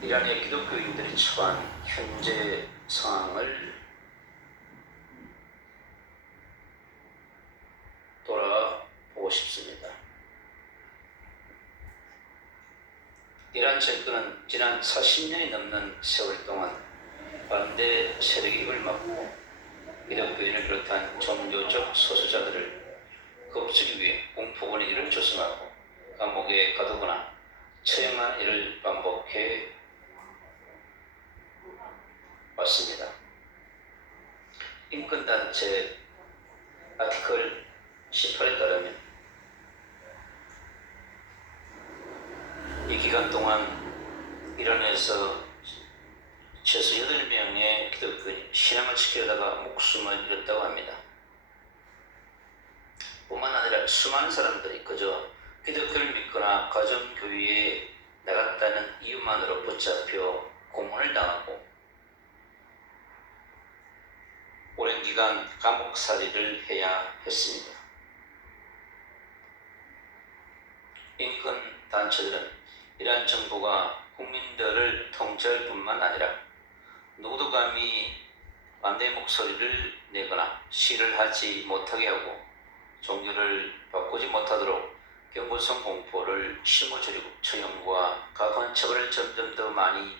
이란의 기독교인들이 처한 현재 상황을 돌아보고 싶습니다. 이란 정권은 지난 40년이 넘는 세월 동안 반대 세력의 입을 막고 기독교인을 비롯한 종교적 소수자들을 겁주기 위해 공포 분위기를 조성하고 감옥에 가두거나 처형하는 일을 반복해 왔습니다. 인권단체 아티클 18에 따르면 이 기간 동안 이란에서 최소 8명의 기독교인이 신앙을 지키려다가 목숨을 잃었다고 합니다. 뿐만 아니라 수많은 사람들이 그저 기독교를 믿거나 가정교회에 나갔다는 이유만으로 붙잡혀 고문을 당하고 오랜 기간 감옥살이를 해야 했습니다. 인권단체들은 이란 정부가 국민들을 통제할 뿐만 아니라 누구도 감히 반대 목소리를 내거나 시를 하지 못하게 하고 종교를 바꾸지 못하도록 경고성 공포를 심어주려고 처형과 가혹한 처벌을 점점 더 많이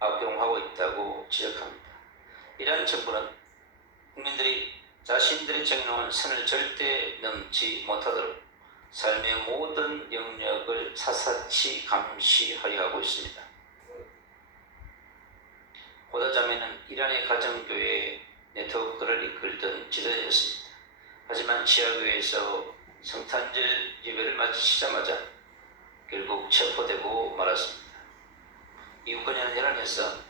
악용하고 있다고 지적합니다. 이란 정부는 국민들이 자신들이 정해놓은 선을 절대 넘지 못하도록 삶의 모든 영역을 샅샅이 감시하려 하고 있습니다. 고다자매는 이란의 가정교회 네트워크를 이끌던 지도자였습니다. 하지만 지하교회에서 성탄절 예배를 마치자마자 결국 체포되고 말았습니다. 이후 그녀는 이란에서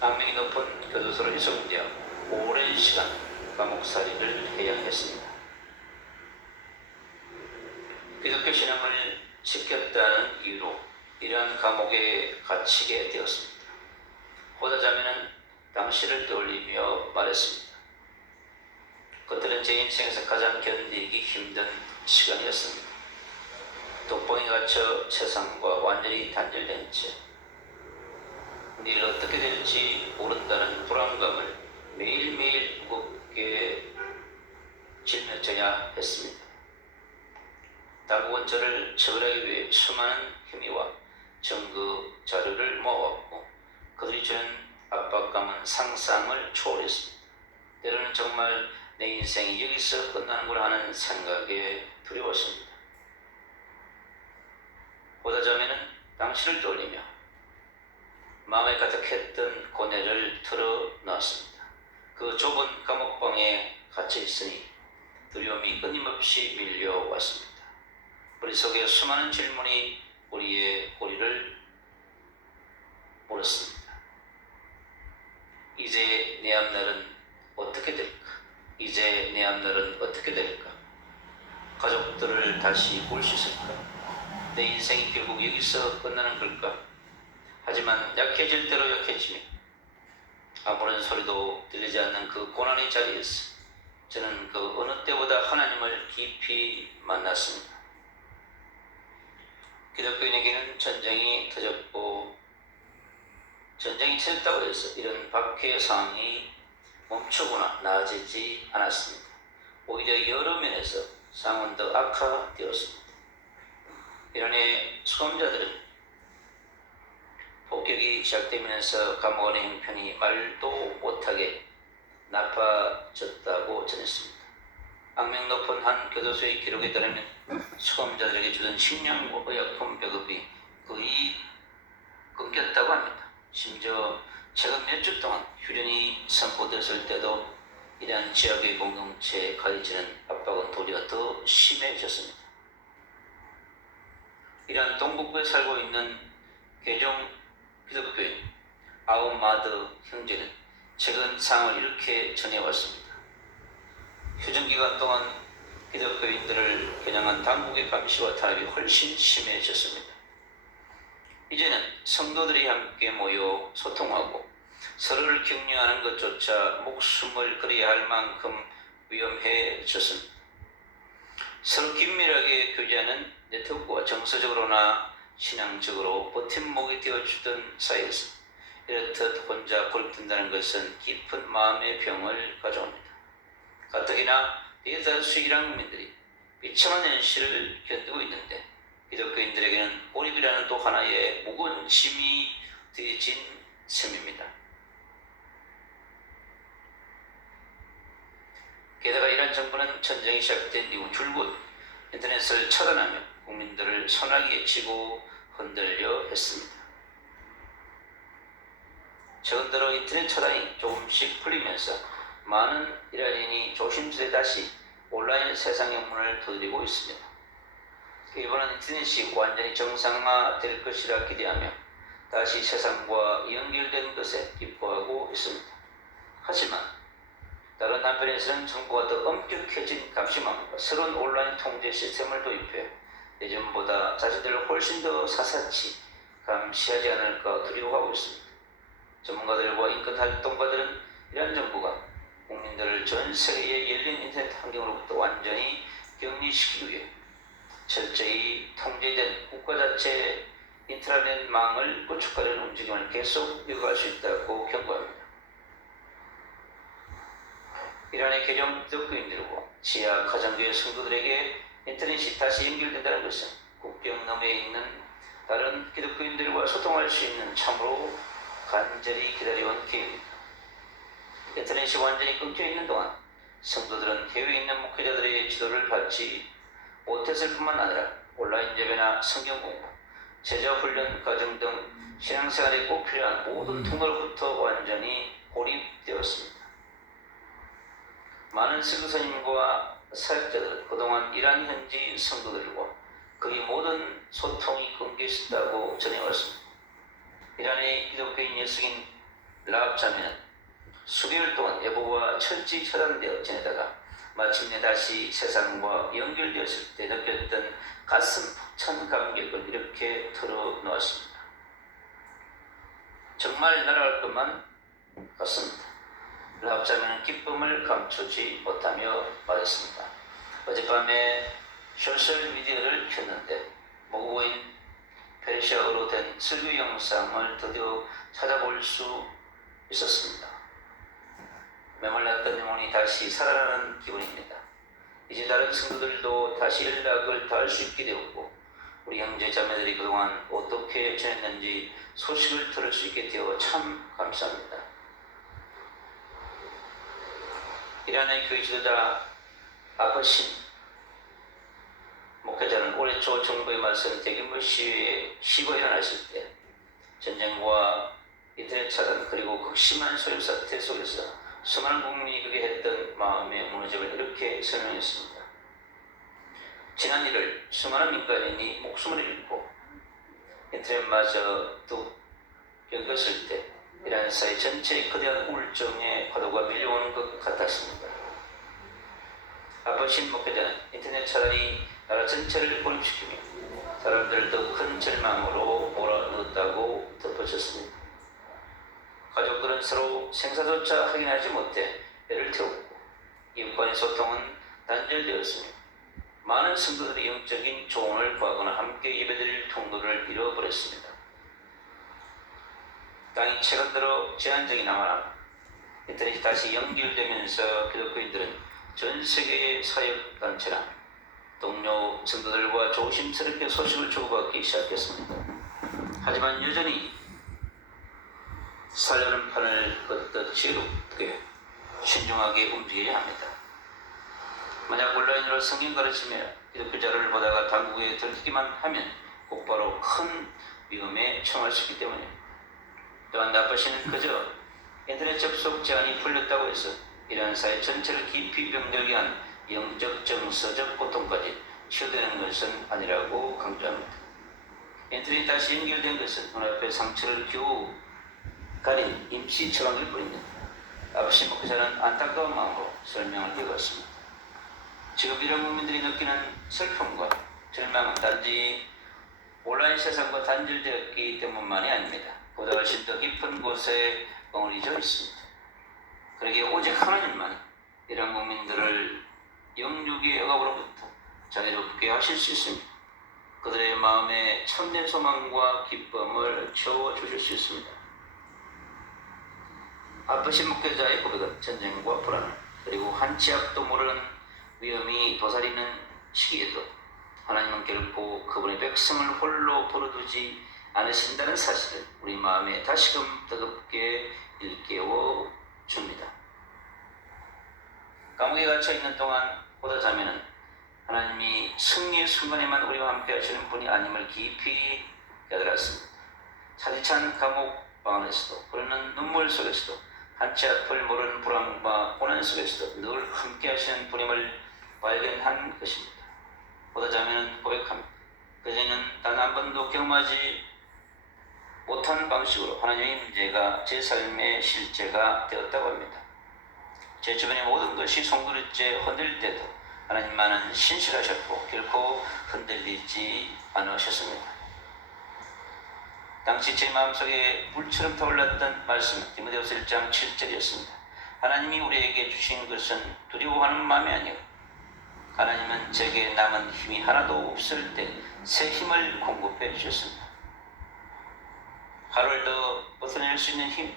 악명이 높은 교도소로 이송되어 오랜 시간 감옥살이를 해야 했습니다. 기독교 신앙을 지켰다는 이유로 이란 감옥에 갇히게 되었습니다. 고다자매는 당시를 떠올리며 말했습니다. 그들은 제 인생에서 가장 견디기 힘든 시간이었습니다. 독방에 갇혀 세상과 완전히 단절된 채 내일 어떻게 될지 모른다는 불안감을 매일매일 무겁게 짊어져야 했습니다. 당국은 저를 처벌하기 위해 수많은 혐의와 증거 자료를 모아왔고 그들이 주는 압박감은 상상을 초월했습니다. 때로는 정말 내 인생이 여기서 끝나는구나 하는 생각에 두려웠습니다. 고다자매는 당신을 떠올리며 마음에 가득했던 고뇌를 털어놨습니다. 그 좁은 감옥방에 갇혀 있으니 두려움이 끊임없이 밀려왔습니다. 머릿속에 수많은 질문이 우리의 꼬리를 물었습니다. 이제 내 앞날은 어떻게 될까? 이제 내 앞날은 어떻게 될까? 가족들을 다시 볼 수 있을까? 내 인생이 결국 여기서 끝나는 걸까? 하지만 약해질 대로 약해지며 아무런 소리도 들리지 않는 그 고난의 자리에서 저는 그 어느 때보다 하나님을 깊이 만났습니다. 기독교인에게는 전쟁이 터졌고 전쟁이 터졌다고 해서 이런 박해의 상황이 멈추거나 나아지지 않았습니다. 오히려 여러 면에서 상황은 더 악화되었습니다. 이란의 수감자들은 폭격이 시작되면서 감옥 안의 형편이 말도 못하게 나빠졌다고 전했습니다. 악명 높은 한 교도소의 기록에 따르면 수감자들에게 주던 식량과 의약품 배급이 거의 끊겼다고 합니다. 심지어 최근 몇 주 동안 휴전이 선포됐을 때도 이란 지하교회 공동체에 가해지는 압박은 도리어 더 심해졌습니다. 이란 동북부에 살고 있는 개종 기독교인 아우마드 형제는 최근 상황을 이렇게 전해왔습니다. 휴전기간 동안 기독교인들을 겨냥한 당국의 감시와 탄압이 훨씬 심해졌습니다. 이제는 성도들이 함께 모여 소통하고 서로를 격려하는 것조차 목숨을 걸어야 할 만큼 위험해졌습니다. 서로 긴밀하게 교제하는 네트워크와 정서적으로나 신앙적으로 버팀목이 되어주던 사이에서 이렇듯 혼자 골든다는 것은 깊은 마음의 병을 가져옵니다. 가뜩이나 대다수 이란 국민들이 비참한 현실을 견디고 있는데 기독교인들에게는 고립이라는 또 하나의 무거운 짐이 되어진 셈입니다. 게다가 이란 정부는 전쟁이 시작된 이후 줄곧 인터넷을 차단하며 국민들을 소나기에 치고 흔들려 했습니다. 최근 들어 인터넷 차단이 조금씩 풀리면서 많은 이란인이 조심스레 다시 온라인 세상의 문을 두드리고 있습니다. 일본은 인터넷이 완전히 정상화될 것이라 기대하며 다시 세상과 연결된 것에 기뻐하고 있습니다. 하지만 다른 한편에서는 정부가 더 엄격해진 감시망과 새로운 온라인 통제 시스템을 도입해 예전보다 자신들을 훨씬 더 사사치 감시하지 않을까 두려워하고 있습니다. 전문가들과 인권활동가들은 이란 정부가 국민들을 전 세계의 열린 인터넷 환경으로부터 완전히 격리시키기 위해 철저히 통제된 국가 자체의 인터넷망을 구축하려는 움직임을 계속 이어갈 수 있다고 경고합니다. 이란의 개종 기독교인들과 지하 가정교회 성도들에게 인터넷이 다시 연결된다는 것은 국경 너머에 있는 다른 기독교인들과 소통할 수 있는 참으로 간절히 기다려온 기회입니다. 인터넷이 완전히 끊겨있는 동안 성도들은 해외에 있는 목회자들의 지도를 받지 못했을 뿐만 아니라 온라인 예배나 성경 공부, 제자훈련 과정 등 신앙생활에 꼭 필요한 모든 통로로부터 완전히 고립되었습니다. 많은 선교사님과 사역자들은 그동안 이란 현지 성도들과 거의 모든 소통이 끊겨있었다고 전해왔습니다. 이란의 기독교인 여성인 라합 자매는 수개월 동안 예보와 철저히 차단되어 지내다가 마침내 다시 세상과 연결되었을 때 느꼈던 가슴 벅찬 감격을 이렇게 털어놓았습니다. 정말 날아갈 것만 같습니다. 라합 자매는 기쁨을 감추지 못하며 말했습니다. 어젯밤에 소셜미디어를 켰는데 모국어인 페르시아어로 된 설교 영상을 드디어 찾아볼 수 있었습니다. 메말랐던 영혼이 다시 살아나는 기분입니다. 이제 다른 성도들도 다시 연락을 다 할 수 있게 되었고 우리 형제 자매들이 그동안 어떻게 지냈는지 소식을 들을 수 있게 되어 참 감사합니다. 이란의 교회 지도자 아파신 목회자는 올해 초 정부에 맞선 대규모 시위가 일어났을 때 전쟁과 인터넷 차단 그리고 극심한 소요 사태 속에서 수많은 국민이 그게 했던 마음의 무너짐을 이렇게 설명했습니다. 지난 1월 수많은 민간인이 목숨을 잃고 인터넷마저 뚝 끊겼을 때 이란 사회 전체의 거대한 우울증의 파도가 밀려오는 것 같았습니다. 아파신 목회자는 인터넷 차단이 나라 전체를 고립시키며 사람들을 더 큰 절망으로 몰아넣었다고 덧붙였습니다. 가족들은 서로 생사조차 확인하지 못해 애를 태웠고 이웃간의 소통은 단절되었으며 많은 성도들이 영적인 조언을 구하거나 함께 예배드릴 통로를 잃어버렸습니다. 당이 최근 들어 제한적이나마 인터넷이 다시 연결되면서 기독교인들은 전 세계의 사역단체나 동료 성도들과 조심스럽게 소식을 주고받기 시작했습니다. 하지만 여전히 살려는 판을 걷듯 지혜롭게 신중하게 움직여야 합니다. 만약 온라인으로 성경 가르치며 기독교 자료를 보다가 당국에 들키기만 하면 곧바로 큰 위험에 처할 수 있기 때문에 또한 나빠시는 그저 인터넷 접속 제한이 풀렸다고 해서 이란 사회 전체를 깊이 병들게 한 영적 정서적 고통까지 치유되는 것은 아니라고 강조합니다. 인터넷이 다시 연결된 것은 눈앞의 상처를 겨우 가린 임시 처방일 뿐입니다. 아버지 목회자는 안타까운 마음으로 설명을 이어갔습니다. 지금 이런 국민들이 느끼는 슬픔과 절망은 단지 온라인 세상과 단절되었기 때문만이 아닙니다. 보다 훨씬 더 깊은 곳에 엉어리져 있습니다. 그러기에 오직 하나님만이 이런 국민들을 영육의 억압으로부터 자유롭게 하실 수 있습니다. 그들의 마음에 참된 소망과 기쁨을 채워주실 수 있습니다. 아프신 목회자의 고백은 전쟁과 불안 그리고 한 치 앞도 모르는 위험이 도사리는 시기에도 하나님은 결코 그분의 백성을 홀로 버려두지 않으신다는 사실을 우리 마음에 다시금 뜨겁게 일깨워 줍니다. 감옥에 갇혀있는 동안 보다 자매는 하나님이 승리의 순간에만 우리와 함께 하시는 분이 아님을 깊이 깨달았습니다. 차디찬 감옥방 안에서도 그러는 눈물 속에서도 한치 앞을 모르는 불안과 고난 속에서도 늘 함께 하시는 분임을 발견한 것입니다. 보다 자매는 고백합니다. 그제는 단 한 번도 경험하지 못한 방식으로 하나님의 문제가 제 삶의 실제가 되었다고 합니다. 제 주변의 모든 것이 송두리째 흔들릴 때도 하나님만은 신실하셨고 결코 흔들리지 않으셨습니다. 당시 제 마음속에 불처럼 타올랐던 말씀은 디모데후서 1장 7절이었습니다. 하나님이 우리에게 주신 것은 두려워하는 마음이 아니요 하나님은 제게 남은 힘이 하나도 없을 때 새 힘을 공급해 주셨습니다. 하루를 더 버텨낼 수 있는 힘,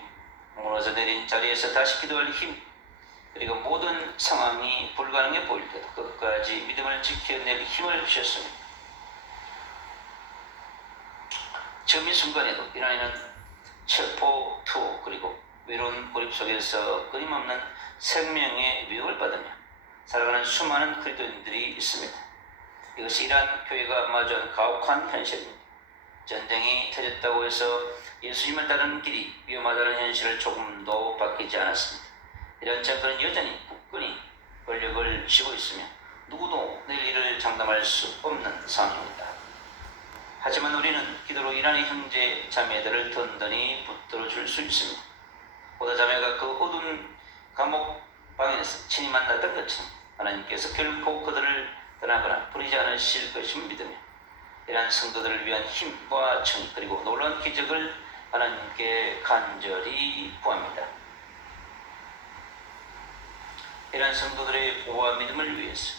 무너져 내린 자리에서 다시 기도할 힘, 그리고 모든 상황이 불가능해 보일 때도 끝까지 믿음을 지켜낼 힘을 주셨습니다. 지금 이 순간에도 이란에는 체포, 투, 그리고 외로운 고립 속에서 끊임없는 생명의 위협을 받으며 살아가는 수많은 그리스도인들이 있습니다. 이것이 이란 교회가 마주한 가혹한 현실입니다. 전쟁이 터졌다고 해서 예수님을 따르는 길이 위험하다는 현실을 조금도 바뀌지 않았습니다. 이란 정권은 여전히 굳건히 권력을 쥐고 있으며 누구도 내일 일을 장담할 수 없는 상황입니다. 하지만 우리는 기도로 이란의 형제 자매들을 든든히 붙들어 줄 수 있습니다. 보다 자매가 그 어두운 감옥 방에서 친히 만났던 것처럼 하나님께서 결코 그들을 떠나거나 버리지 않으실 것임을 믿으며 이란 성도들을 위한 힘과 정의 그리고 놀라운 기적을 하나님께 간절히 구합니다. 이란 성도들의 보호와 믿음을 위해서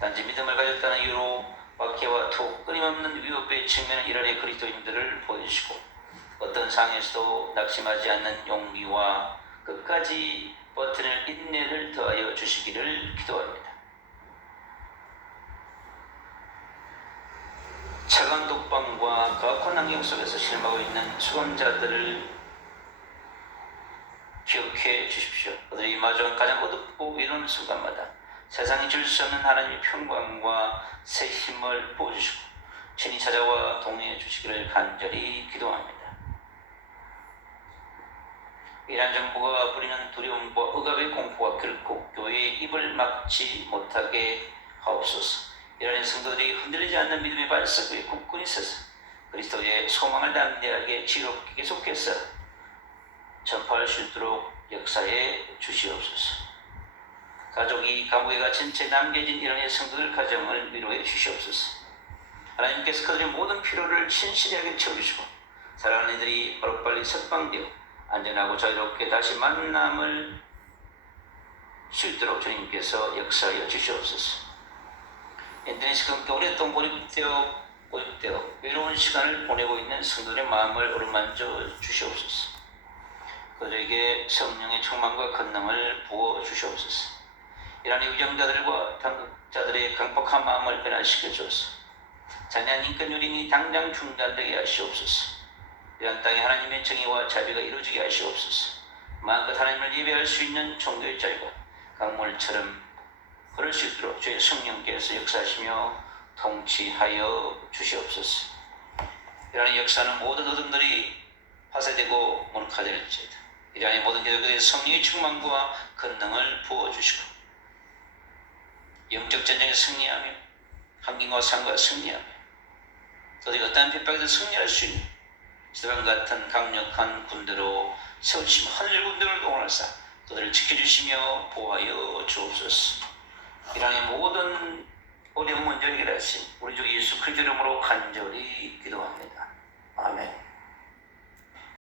단지 믿음을 가졌다는 이유로 박해와 투, 끊임없는 위협에 직면한 이란의 그리스도인들을 보여주시고 어떤 상황에서도 낙심하지 않는 용기와 끝까지 버텨낼 인내를 더하여 주시기를 기도합니다. 차가운 독방과 가혹한 환경 속에서 실망하고 있는 수감자들을 기억해 주십시오. 그들이 마주한 가장 어둡고 외로운 순간마다 세상이 줄 수 없는 하나님의 평강과 새 힘을 부어주시고 친히 찾아와 동행해 주시기를 간절히 기도합니다. 이란 정부가 부리는 두려움과 억압의 공포가 결코 교회의 입을 막지 못하게 하옵소서. 이란의 성도들이 흔들리지 않는 믿음의 발석 위에 굳건히 서서 그리스도의 소망을 담대하게 지롭게 계속해서 전파할 수 있도록 역사해 주시옵소서. 가족이 감옥에 갇힌 채 남겨진 이란의 성도들 가정을 위로해 주시옵소서. 하나님께서 그들의 모든 필요를 신실하게 채워주시고 사랑하는 이들이 하루빨리 석방되어 안전하고 자유롭게 다시 만남을 수 있도록 주님께서 역사하여 주시옵소서. 인도네시아 함께 오랫동안 고립되어 외로운 시간을 보내고 있는 성도들의 마음을 어루만져 주시옵소서. 그들에게 성령의 충만과 권능을 부어 주시옵소서. 이란의 유정자들과 당국자들의 강박한 마음을 변화시켜 주옵소서. 잔인한 인권 유린이 당장 중단되게 하시옵소서. 이란 땅에 하나님의 정의와 자비가 이루어지게 하시옵소서. 마음껏 하나님을 예배할 수 있는 종교의 자유가 강물처럼 그럴 수 있도록 주의 성령께서 역사하시며 통치하여 주시옵소서. 이란의 역사는 모든 어둠들이 파쇄되고 무력화될지어다. 이란의 모든 기독교의 성령의 충만과 권능을 부어주시고 영적 전쟁에 승리하며 환경과 삶과 승리하며 그들이 어떠한 핍박에도 승리할 수 있는 스테반 같은 강력한 군대로 세우시며 하늘 군대를 동원하사 그들을 지켜주시며 보호하여 주옵소서. 이란의 모든 어려운 문제를 해결하신 우리 주 예수 그리스도 이름으로 간절히 기도합니다. 아멘.